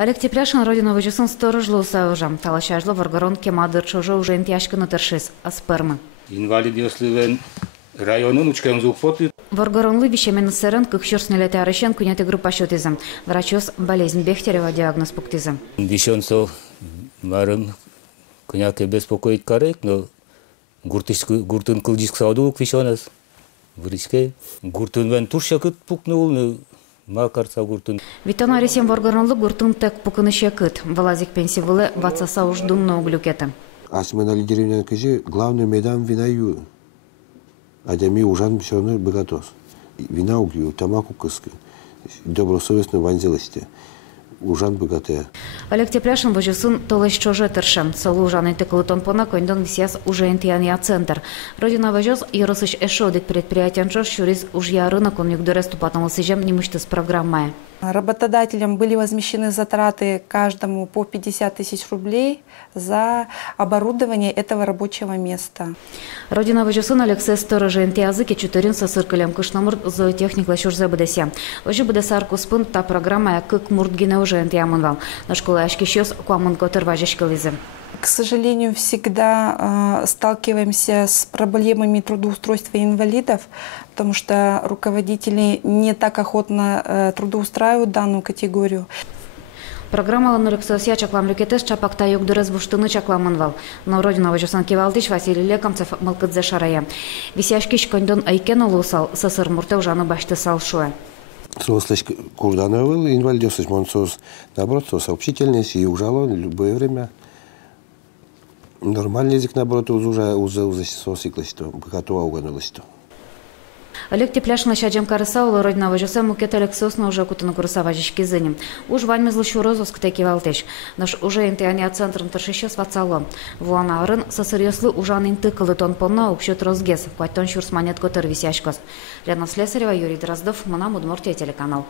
Олег Тепляшин родина вожусын сторожлы усаужам. Талашажлы варгарон кемадыр чожо уже интяшканы тершис, аспермы. Инвалидиослывен районын учкан зукпоты. Варгаронлы вещемен сэрен кыкшерснелеты арышен кунеты группа счетизм. Врачос болезнь Бехтерева диагноз пуктизм. Вещенцо марым куняке беспокоит коррект, но гуртын кылдиск сауду вещенес. Вричке гуртын вен туршакыт пукнул, но макарца гуртын. Витон арисен варгаронлы гуртын тек пукыны шекыт. Валазик пенсивылы ватсаса уж думно углюкеты. Асмена лидеревня каже, главный медам винаю. Адами ужан все равно богатос. Вина углю, тамаку кыска. Добросовестно вонзилости. Ужан богатая. Олег Тепляшин вожусын толыш чоже тершем. Солу ужаны текылытон пона кондон висяс уже интияния центр. Родина вожос еросыш эшодик предприятиян чош шуриз уж я рынок он югдуре ступатом лысыжем немышты с программой. Работодателям были возмещены затраты каждому по 50 тысяч рублей за оборудование этого рабочего места. Родина вожусын Алексей сторожа интиязыки чутерин со сыркалем кышнамыр зоотехник лашурзе бдесе. Вожу бдесар куспын та программа как мурдгине уже интиямынвал. На школе ашкищес куамын котер важешкализм. К сожалению, всегда сталкиваемся с проблемами трудоустройства инвалидов, потому что руководители не так охотно трудоустраивают данную категорию. Программа Ланурексосия чакламлюкетес чапакта югдурез буштыны чакламынвал. Но родина вожусан кивалтыш Василий Лекомцев мылкыдзе шарая. Висяшкиш кондон айкен улусал сысыр мурте ужаны башты салшуэ. Сослышь курдановыл, инвалидёсыш монсос, наоборот, сообщительность и ужало любое время. Нормальный язык, наоборот, уже сосиклось-то, богатого уганулось-то. Олег Тепляшин лощаджем карысаулы родина вожуса мукет Алексосна уже кутыны курса важишки зынем. Уж ваньмез лущу розыск теки валтеш. Наш уже интиания центром торшище свацало. Вуана арын сосырьослы ужан интыкалы тон понна укщет розгез. Куатон шурс монет котер висяшкос. Лена Слесарева, Юрий Дроздов, Мана Мудмуртия телеканал.